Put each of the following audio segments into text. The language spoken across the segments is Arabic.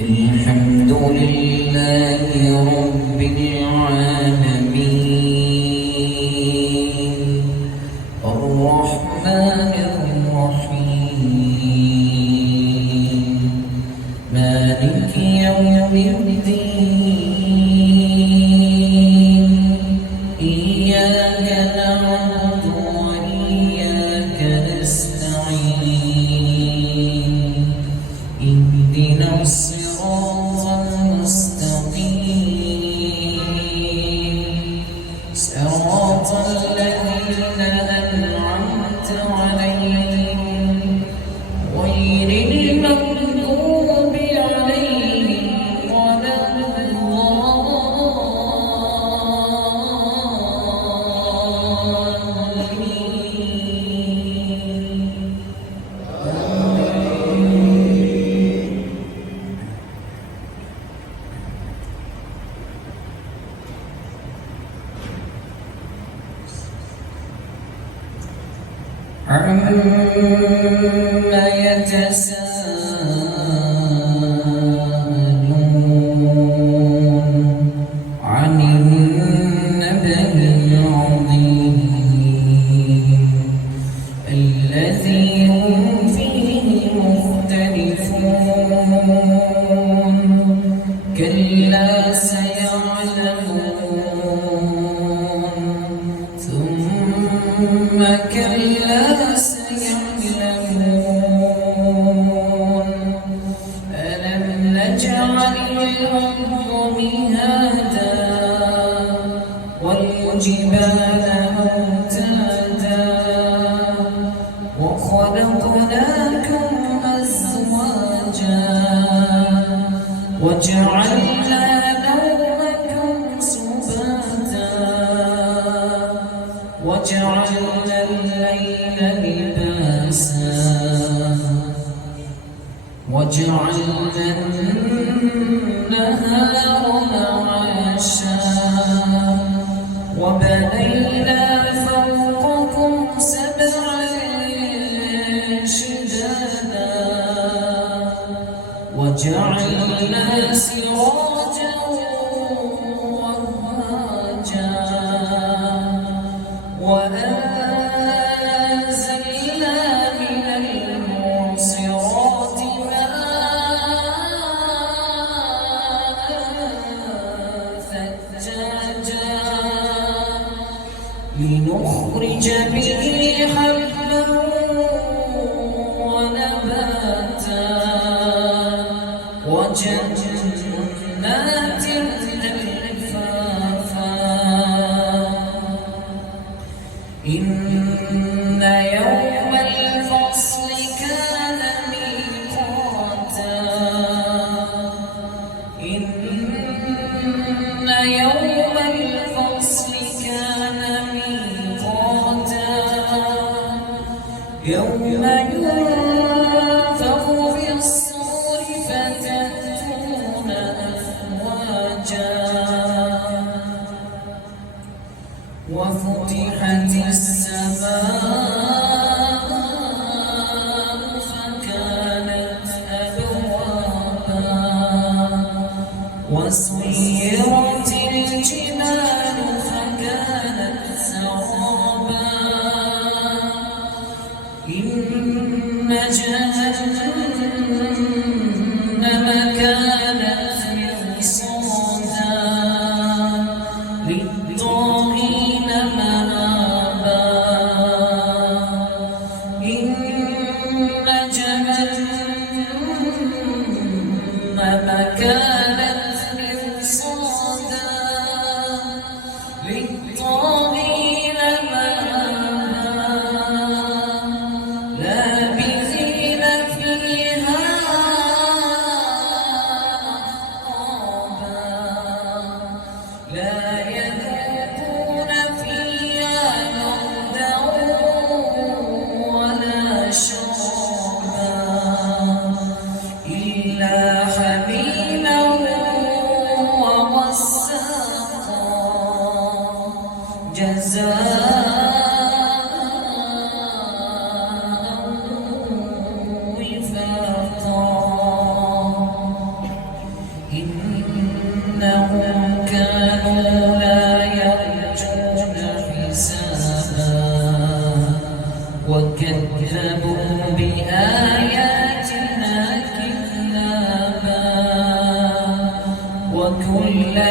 الحمد لله رب العالمين الرحمن الرحيم مالك يوم الدين إياك نعبد وإياك نستعين اهدنا الصراط المستقيم صراط الذين أنعمت عليهم غير المغضوب عليهم ولا عما يتساءلون عن النبأ العظيم الذي هم فيه مختلفون كلا سيعلمون ثم كلا سيعلمون ألم نجعل الأرض مهادا والجبال أوتادا وخلقناكم أزواجا وجعلنا نومكم سباتا وجعلنا الليل لباسا وجعلنا النهار معاشا وبنينا فوقكم سبعا شدادا وجعلنا سراجا وهاجا وأنزلنا من المعصرات ماء ثجاجا لنخرج به حبا ونباتا وجنات ألفافا إن يوم الفصل كان ميقاتا إن يوم الفصل كان ميقاتا يوم ينفخ في الصور فتأتون أفواجا وفتحت السماء فكانت أبوابا وسيرت الجبال فكانت سرابا إن جهنم كانت مرصادا للطاغين مآبا إن جهنم كانت مرصادا للطاغين مآبا لابثين فيها أحقابا لا يذوقون فيها بردا ولا شرابا إلا حميما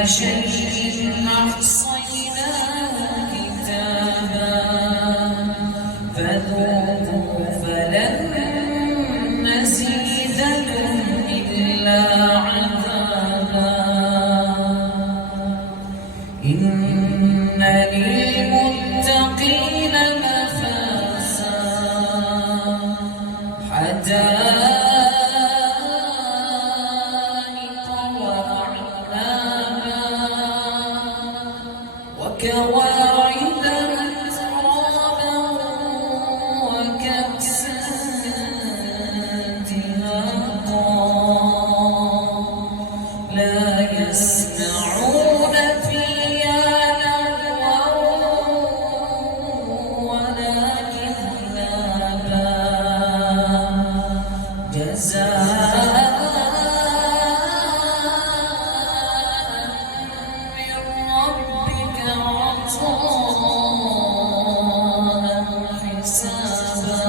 شيء أحصيناه كتابا فذوقوا فلن نزيدكم إلا عذابا إن للمتقين مفازا حدائق وأعنابا وكواعب أترابا وكأسا دهاقا لا يسمعون فيها لغوا ولا كذابا جزاء من ربك عطاء حسابا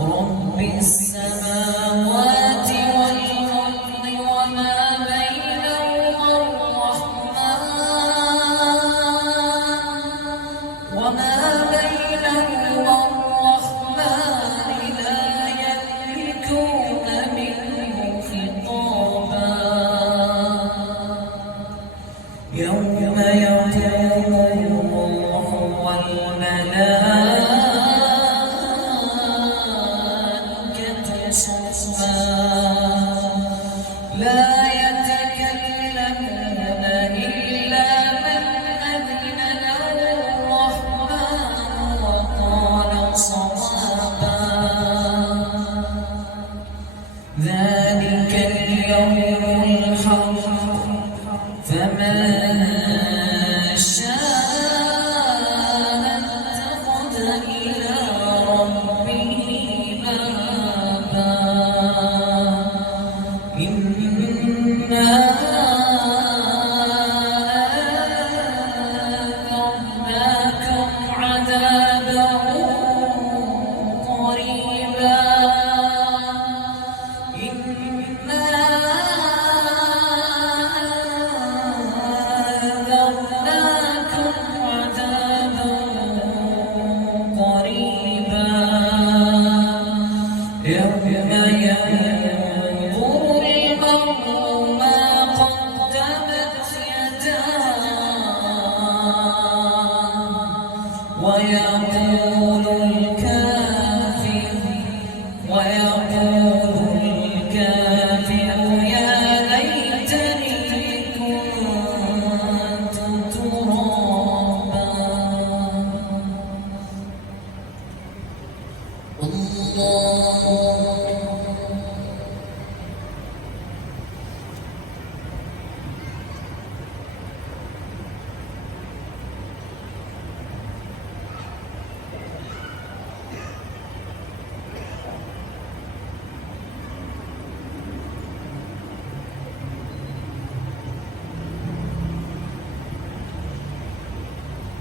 رب السماوات والأرض وما بينهما الرحمن لا يملكون منه خطابا يوم يقوم الروح والملائكة صفا لا يتكلمون إلا من أذن له الرحمن وقال صوابا ذلك اليوم الحق فمن شاء اتخذ إلى ربه مآبا إنا أنذرناكم عذابا قريبا إنا أنذرناكم عذابا قريبا يوم ينظر المرء ما قدمت يداه ويقول الكافر يا ليتني كنت ترابا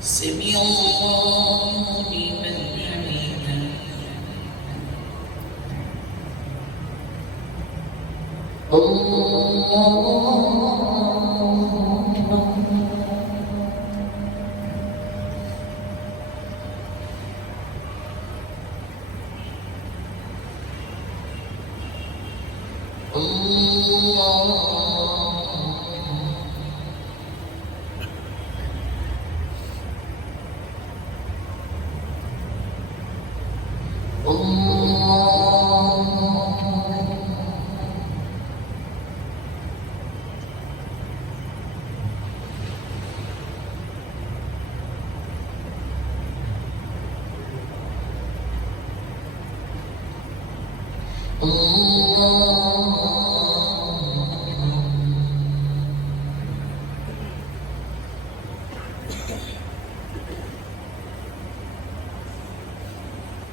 سمع الله لمن حمده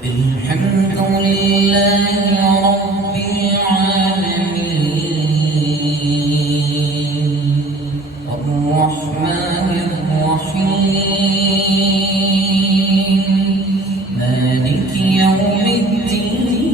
الحمد لله رب العالمين الرحمن الرحيم مالك يوم الدين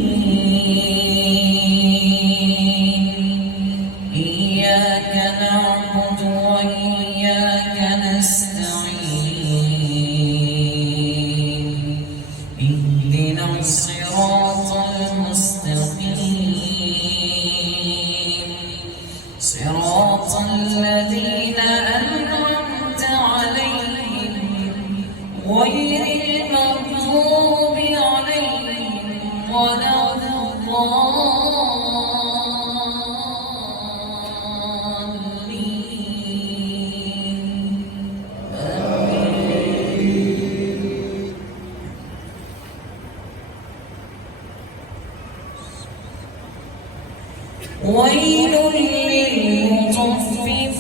ويل للمطففين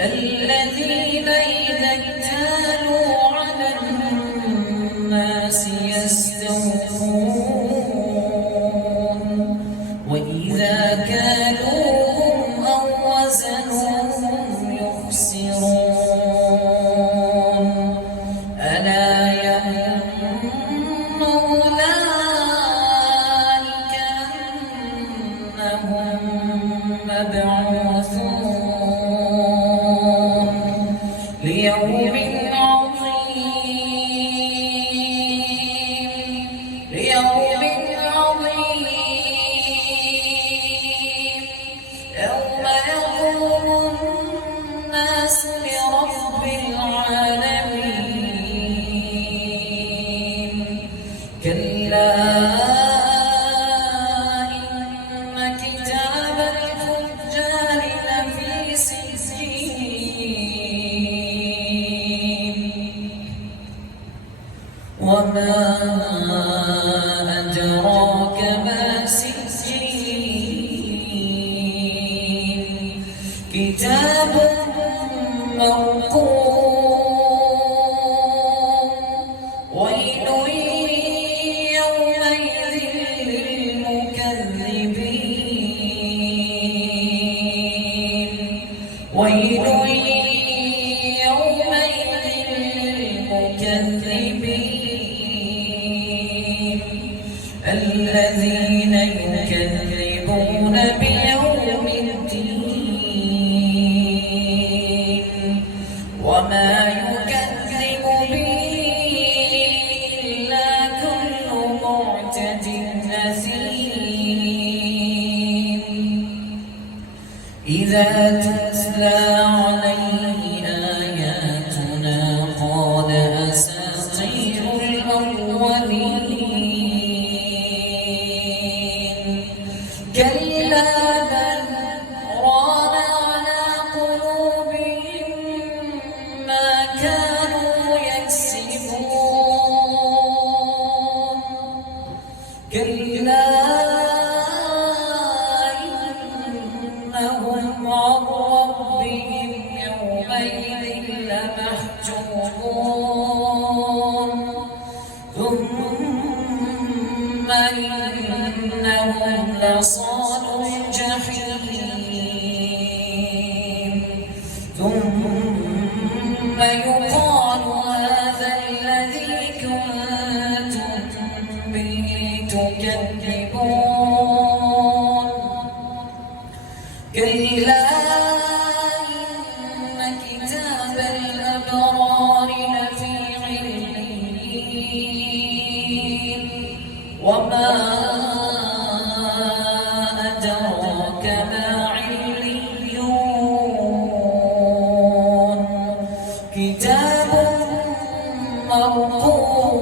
الذين إذا اكتالوا على الناس يستوفون وإذا كالوهم أو وزنوهم يخسرون ألا يظن أولئك أنهم مبعوثون ليوم عظيم يوم يقوم الناس لرب العالمين كلا إن كتاب الفجار لفي سجين وما أدراك ما سجين كتاب مرقوم ويل يومئذ للمكذبين ويل يومئذ للمكذبين الذين يكذبون بيوم الدين وما يكذب به إلا كل معتد أثيم إذا تتلى عليه آياتنا قال أساطير الأولين كلا بل ران على قلوبهم ما كانوا يكسبون كلا إنهم عن ربهم يومئذ لمحجوبون ثم إنهم لصالوا الجحيم ثم يقال هذا الذي كنتم به تكذبون كلا إن كتاب الأبرار لفي عليين وما أدراك ما عليون كتاب مرقوم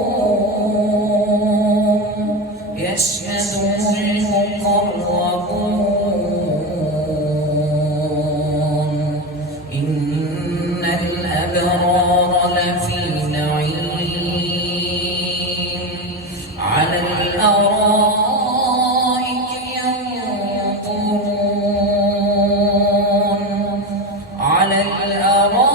يشهده المقربون إن الأبرار لفي نعيم على الأرائك ينظرون على الأرائك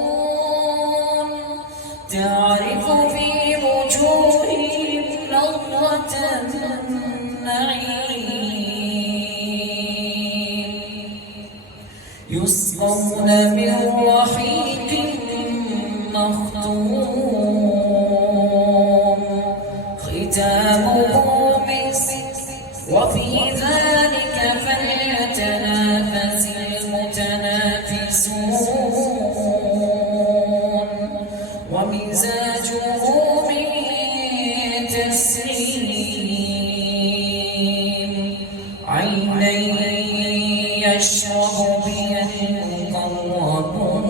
ينظرون تعرف في وجوههم نضرة النعيم يسقون من رحيق مختوم ختامه مسك وفي ذلك فليتنافس المتنافسون ومزاجه من تسنيم عينا يشرب بها المقربون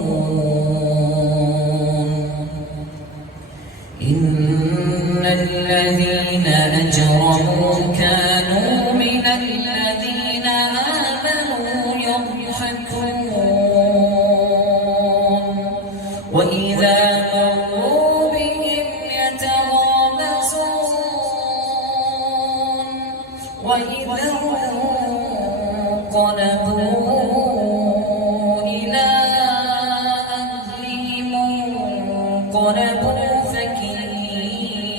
الذين أجرموا كانوا من الذين آمنوا يضحكون وإذا مروا بهم يتغامزون وإذا انقلبوا إلى أهلهم انقلبوا فكهين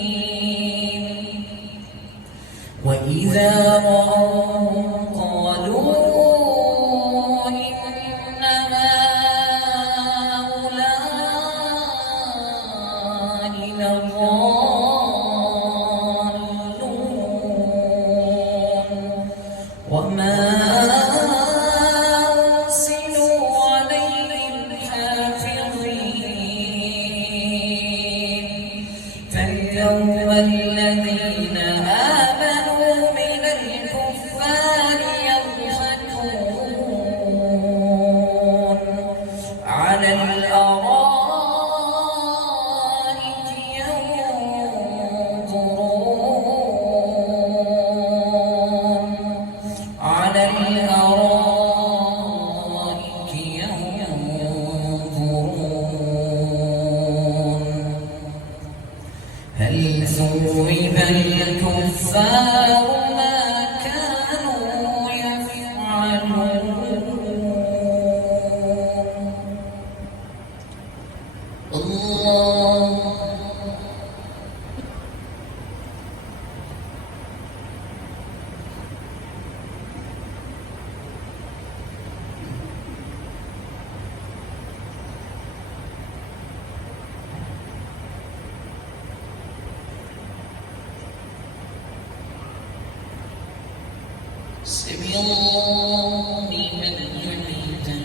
وإذا رأوهم قالوا إن هؤلاء لضالون وما أرسلوا عليهم حافظين فاليوم الذين آمنوا من الكفار يضحكون على الأرائك ينظرون على الأرائك ينظرون هل ثوب الكفار ما كانوا يفعلون الله سمع الله لمن حمده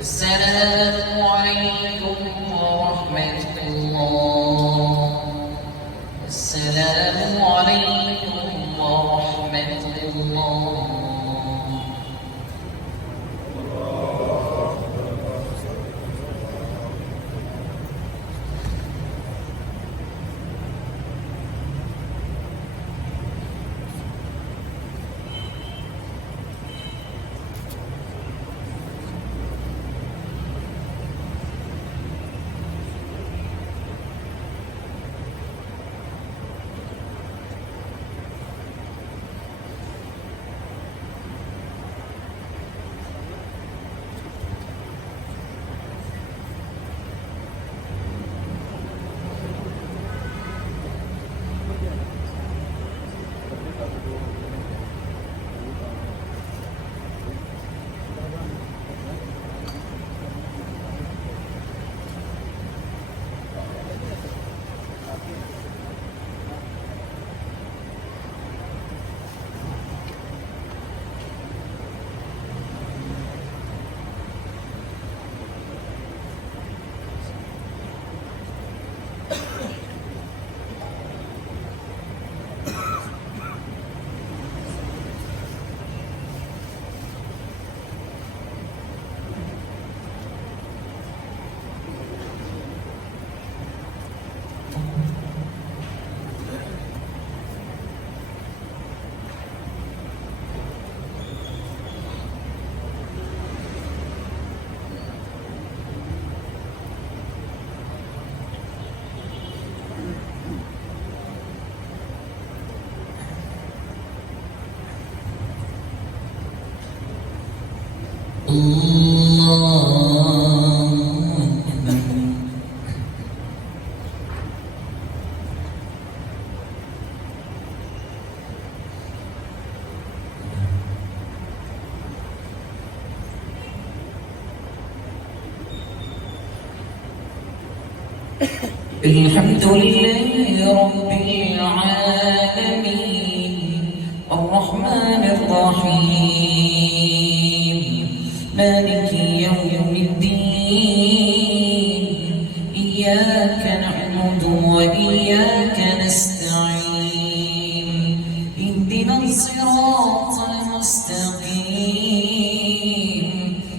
السلام عليكم ورحمة الله. السلام عليكم ورحمة الله. الله أكبر. الحمد لله رب العالمين الرحمن الرحيم مالك يوم الدين إياك نعبد وإياك نستعين اهدنا الصراط المستقيم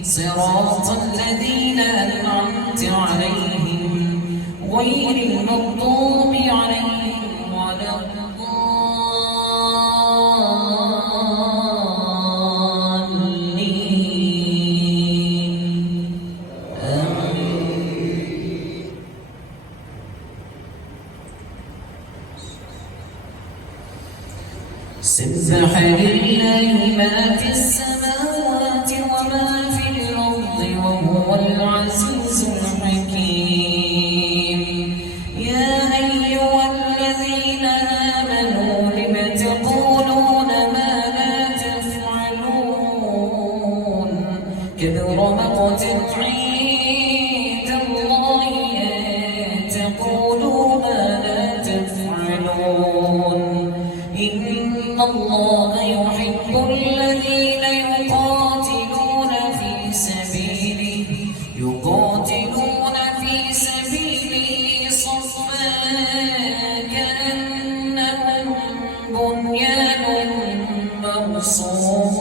صراط الذين أنعمت عليهم غير المغضوب عليهم ولا الضالين آمين. سبح لله ما في السماوات وما في الأرض وهو العزيز الحكيم. يا أيها الذين آمنوا لم تقولون ما لا تفعلون كبر مقتا عند الله أن تقولوا ما لا تفعلون. إن الله يحب الذين يقاتلون في سبيله صفا كأنهم بنيان مرصوص.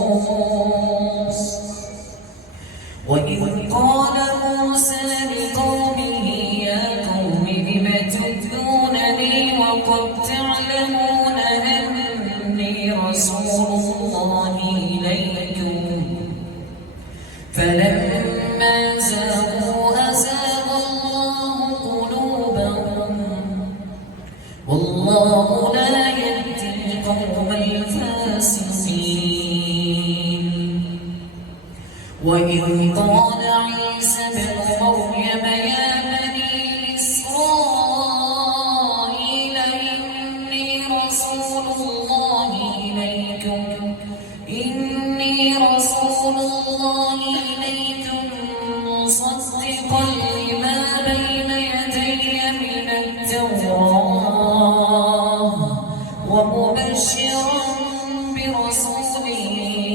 وإذ قال موسى لقومه يا قوم لم تؤذونني وقد تعلمون أني رسول الله إليكم فلما زاغوا أزاغ الله قلوبهم والله لا يهدي القوم الفاسقين. وإذ قال عيسى ابن مريم يا بني إسرائيل إني رسول الله إليكم مصدقا لما بين يدي من التوراة ومبشرا برسول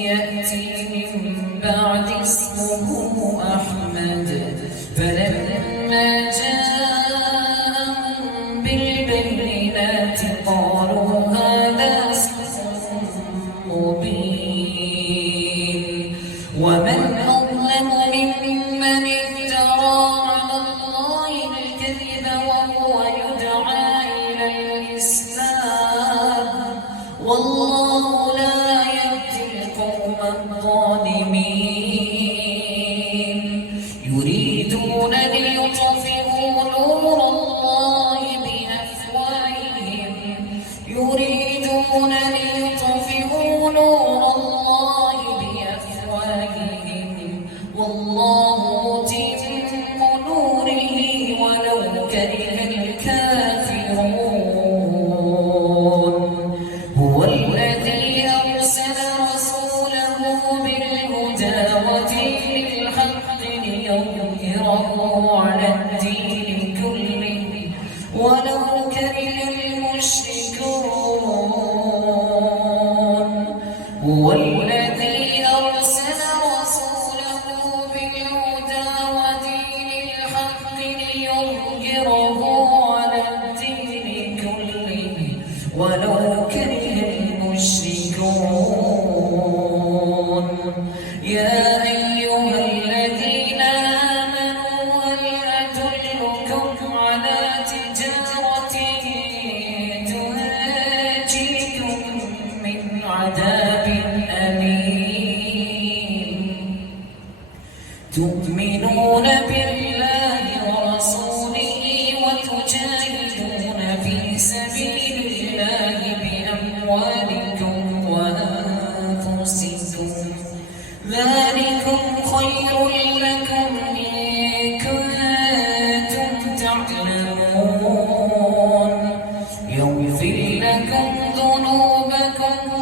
يأتي من بعد اسمه أحمد. فلما جاءهم بالبينات قالوا هذا سحر مبين. ومن أظلم ممن افترى على الله الكذب وهو يدعى إلى الإسلام والله لا يهدي القوم الظالمين. يريدون ليطفئوا نور الله بأفواههم والله متم نوره ولو كره الكافرون. هو الذي أرسل رسوله بالهدى ودين الحق ليظهره على الدين كله ولو كره المشركون. هو الذي أرسل رسوله بالهدى ودين الحق ليظهره على الدين كله ولو كره المشركون. يا أيها الذين آمنوا هل أدلكم على تجارة تنجيكم من عذاب أليم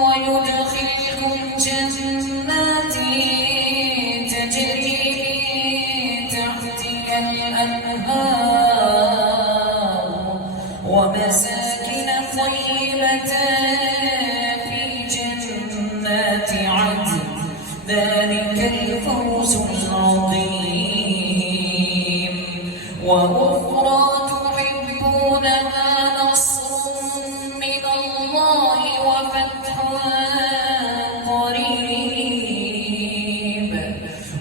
ويدخلكم جنات تجري من تحتها الأنهار ومساكن طيبة في جنات عدن ذلك الفوز العظيم. وأخرى تحبونها نصر من الله وفتح قريب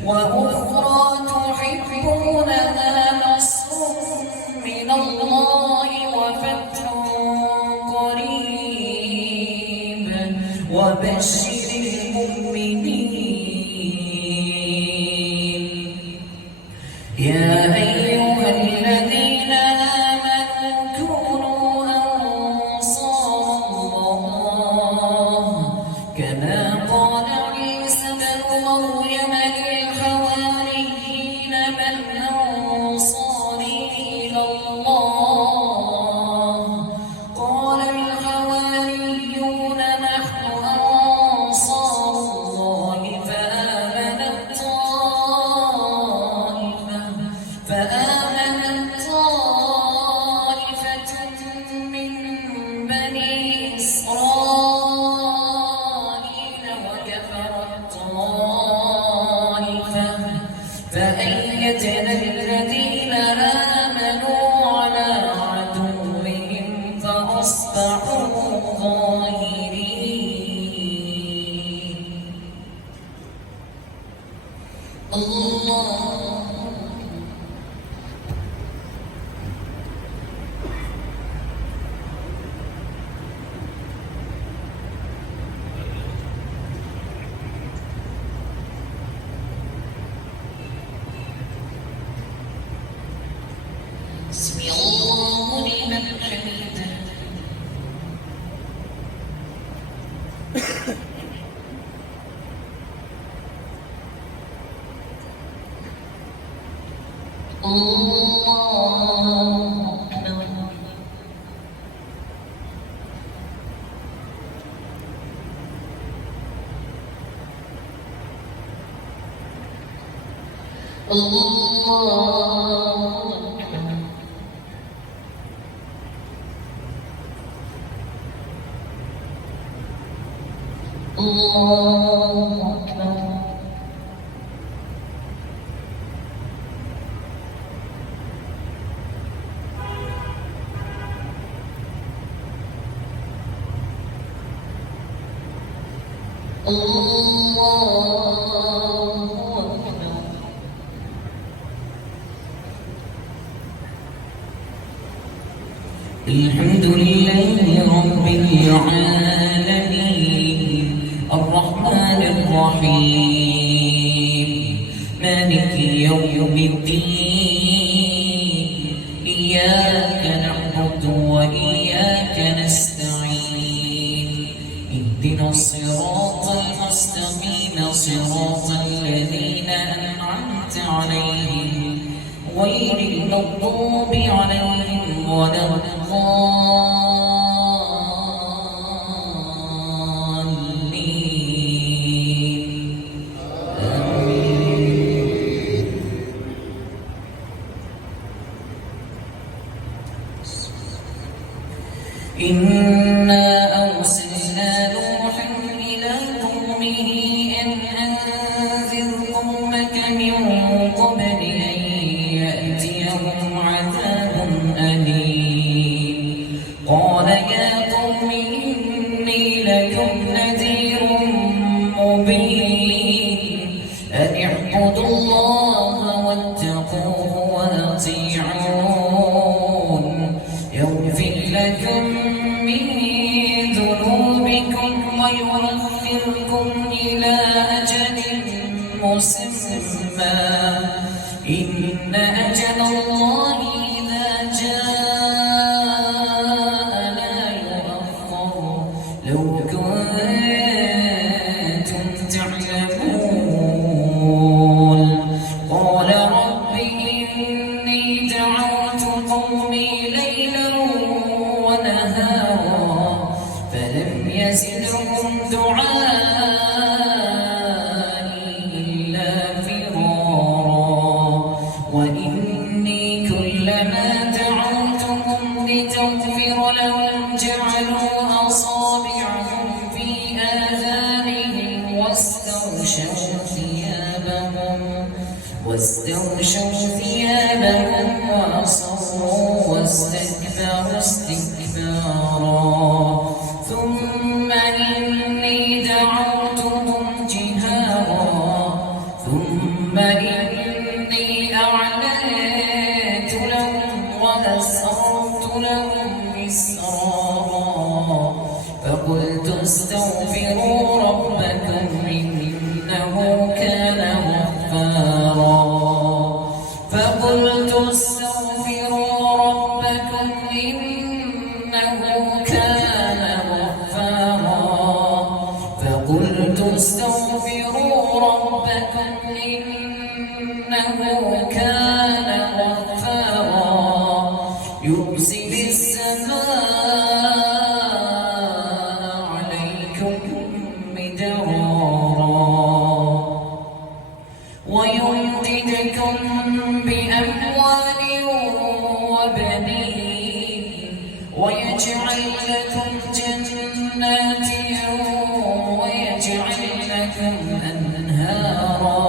وأخرى تحبونها نصر من الله وفتح قريب وبشر المؤمنين. يا أيها الذين آمنوا كونوا أنصار الله كما قال عيسى ابن مريم للحواريين من أنصاري إلى الله قال الحواريون نحن أنصار الله فآمنت طائفة من بني إسرائيل وكفرت طائفة فأيدنا الذين آمنوا على عدوهم فأصبحوا ظاهرين. الله سمع الله لمن حمده. الله أكبر. الله أكبر. الله أكبر. الله أكبر. الحمد لله رب العالمين الرحمن الرحيم مالك يوم الدين إياك نعبد وإياك نستعين اهدنا الصراط المستقيم صراط الذين أنعمت عليهم غير المغضوب عليهم ولا الضالين. آمين. إنا أرسلنا نوحا إلى قومه أن أنذر قومك من قبل أن يأتيهم عذاب أليم. قال يا قوم إني لكم نذير مبين أن اعبدوا الله واتقوه وأطيعون يغفر لكم من ذنوبكم ويؤخركم إلى أجل مسمى إن أجل الله إذا جاء لا يؤخر لو كنتم تعلمون. قال رب إني دعوت قومي ليلا ونهارا فلم يزدهم يزدكم دعائي إلا فرارا وإني كلما دعوتهم لتغفر لهم جعلوا أصابعهم في آذانهم واستغشوا ثيابهم وأصروا واستكبروا استكبارا ثم إني دعوتهم جهارا ثم إني أعلنت لهم وأسررت لهم إسرارا فقلت استغفروا ربكم إنه كان غفارا فقلت استغفروا ربكم إنه كان غفارا فقلت استغفروا ربكم إنه كان غفارا يرسل السماء عليكم مدرارا ويمددكم بأموال وبنين ويجعل لكم جنات ويجعل لكم أنهارا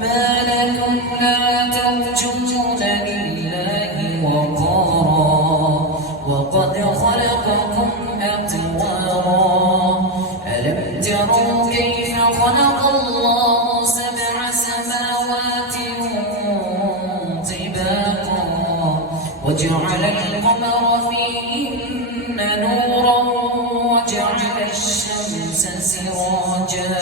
ما لكم لا ترجون لله وقارا وقد خلقكم أطوارا ألم تروا كيف خلق الله سبع سماوات طباقا وجعل القمر فيهن نورا وجعل الشمس سراجا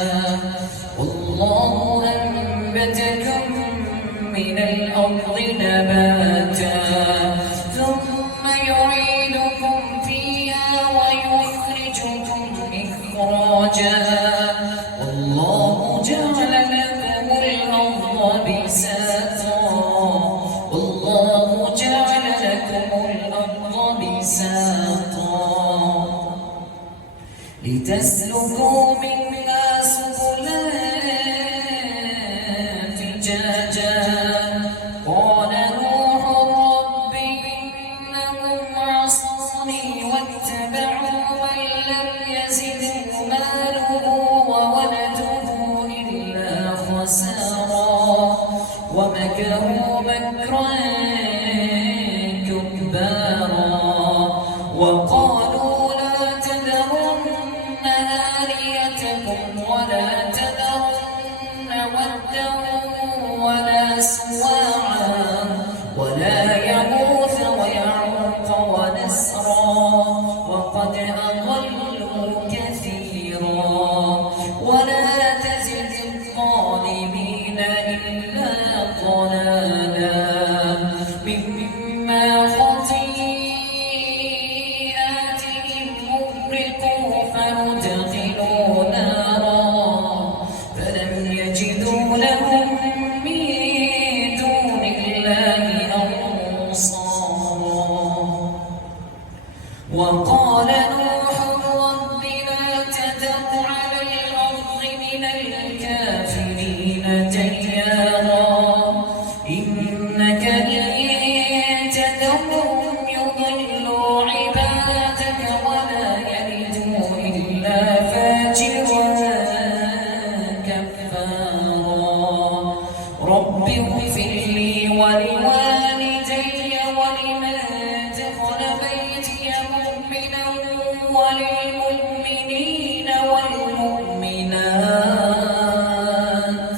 والله أنبتكم من الأرض نباتا ثم يعيدكم فيها ويخرجكم إخراجا والله جعل لكم الأرض بساطا والله جعل لكم الأرض بساطا لتسلكوا منها سبلا فجاجا قال نوح رب إنهم عصوني واتبعوا من لم يزده ماله وولده إلا خسارا ومكروا مكرا كبارا وقالوا لا تذرن آلهتكم ولا تذرن ودا ولا سواعا ولا يغوث ويعوق ونسرا وقد أضلوا كثيرا ولا تزد الظالمين إلا ضلالا مما خطيئاتهم أغرقوا فأدخلوا نارا فلم يجدوا لهم من دون الله أنصارا وقال نوح رب لا تذر على الأرض من الكافرين ديارا إنك إن تذرهم يضلوا عبادك ولا يلدوا إلا فاجرا كفارا رب اغفر لي ولوالدي ولمن دخل بيتي مؤمنا وللمؤمنين والمؤمنات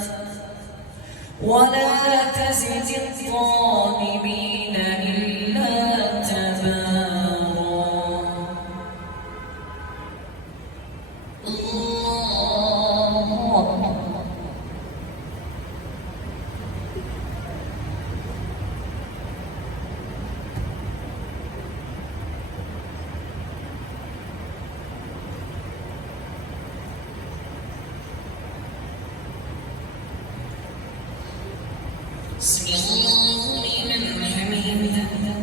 ولا تزد الظالمين إلا تبارا الله سمع الله لمن حمده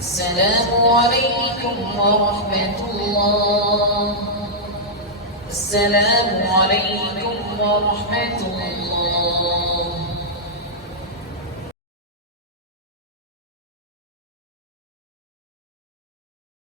السلام عليكم ورحمة الله. السلام عليكم ورحمة الله.